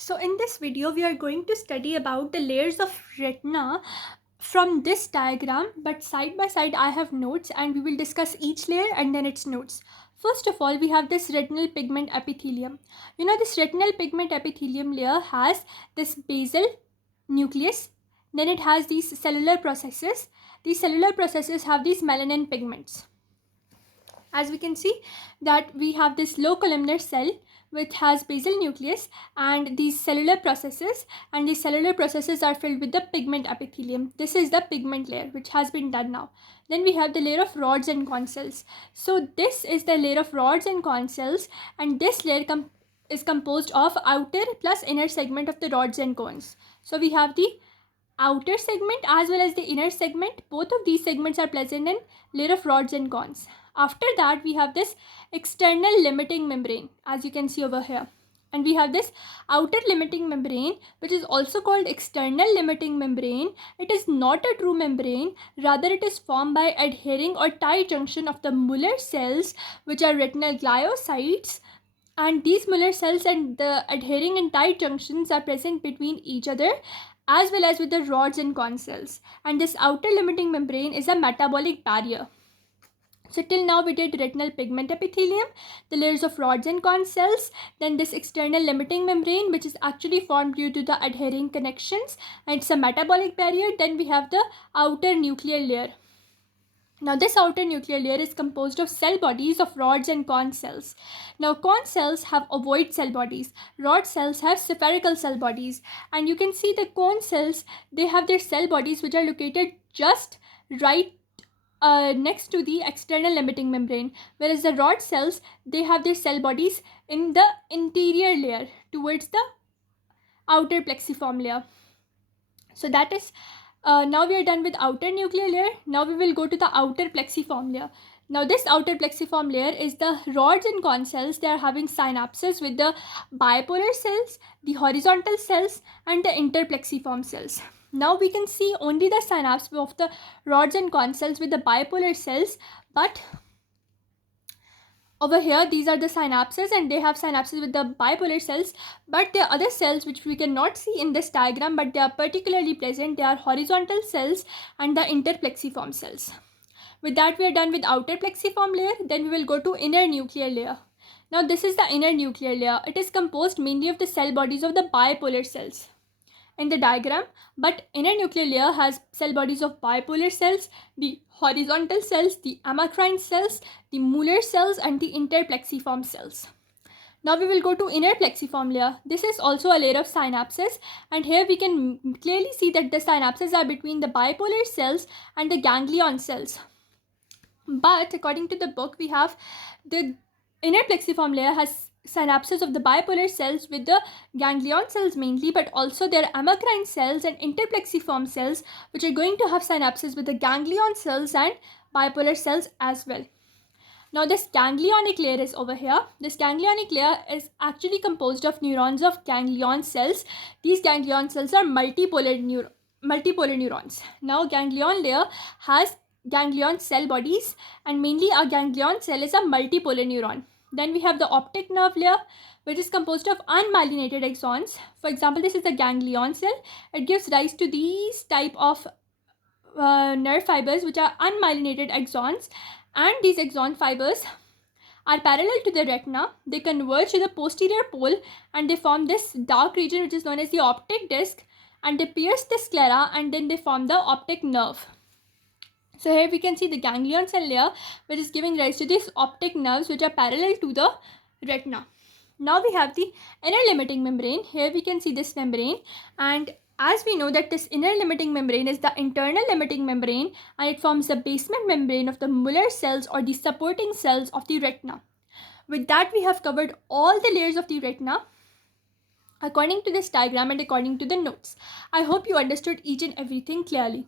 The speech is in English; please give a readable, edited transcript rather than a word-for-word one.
So in this video, we are going to study about the layers of retina from this diagram, but side by side I have notes and we will discuss each layer and then its notes. First of all, we have this retinal pigment epithelium. You know, this retinal pigment epithelium layer has this basal nucleus, then it has these cellular processes. These cellular processes have these melanin pigments. As we can see that we have this low columnar cell which has basal nucleus and these cellular processes, and these cellular processes are filled with the pigment epithelium. This is the pigment layer which has been done now. Then we have the layer of rods and cone cells. So this is the layer of rods and cone cells, and this layer is composed of outer plus inner segment of the rods and cones. So we have the outer segment as well as the inner segment. Both of these segments are present in layer of rods and cones. After that, we have this external limiting membrane, as you can see over here. And we have this outer limiting membrane, which is also called external limiting membrane. It is not a true membrane, rather it is formed by adhering or tight junction of the Muller cells, which are retinal gliocytes. And these Muller cells and the adhering and tight junctions are present between each other as well as with the rods and cone cells. And this outer limiting membrane is a metabolic barrier. So till now we did retinal pigment epithelium, the layers of rods and cone cells, then this external limiting membrane which is actually formed due to the adhering connections and it's a metabolic barrier. Then we have the outer nuclear layer. Now this outer nuclear layer is composed of cell bodies of rods and cone cells. Now cone cells have ovoid cell bodies, rod cells have spherical cell bodies, and you can see the cone cells, they have their cell bodies which are located just right next to the external limiting membrane, whereas the rod cells, they have their cell bodies in the interior layer towards the outer plexiform layer. So that is now we are done with outer nuclear layer. Now we will go to the outer plexiform layer. Now this outer plexiform layer is the rods and cone cells. They are having synapses with the bipolar cells, the horizontal cells, and the interplexiform cells. Now we can see only the synapse of the rods and cone cells with the bipolar cells, but over here these are the synapses and they have synapses with the bipolar cells, but there are other cells which we cannot see in this diagram, but they are particularly present. They are horizontal cells and the interplexiform cells. With that we are done with outer plexiform layer. Then we will go to inner nuclear layer. Now this is the inner nuclear layer. It is composed mainly of the cell bodies of the bipolar cells in the diagram, but inner nuclear layer has cell bodies of bipolar cells, the horizontal cells, the amacrine cells, the Muller cells, and the interplexiform cells. Now we will go to inner plexiform layer. This is also a layer of synapses, and here we can clearly see that the synapses are between the bipolar cells and the ganglion cells. But according to the book, we have the inner plexiform layer has synapses of the bipolar cells with the ganglion cells mainly, but also there are amacrine cells and interplexiform cells which are going to have synapses with the ganglion cells and bipolar cells as well. Now this ganglionic layer is over here. This ganglionic layer is actually composed of neurons of ganglion cells. These ganglion cells are multipolar neurons. Now ganglion layer has ganglion cell bodies, and mainly a ganglion cell is a multipolar neuron. Then we have the optic nerve layer, which is composed of unmyelinated axons. For example, this is the ganglion cell. It gives rise to these type of nerve fibers which are unmyelinated axons, and these axon fibers are parallel to the retina. They converge to the posterior pole and they form this dark region which is known as the optic disc, and they pierce the sclera and then they form the optic nerve. So here we can see the ganglion cell layer which is giving rise to these optic nerves which are parallel to the retina. Now we have the inner limiting membrane. Here we can see this membrane, and as we know that this inner limiting membrane is the internal limiting membrane and it forms the basement membrane of the Muller cells or the supporting cells of the retina. With that we have covered all the layers of the retina according to this diagram and according to the notes. I hope you understood each and everything clearly.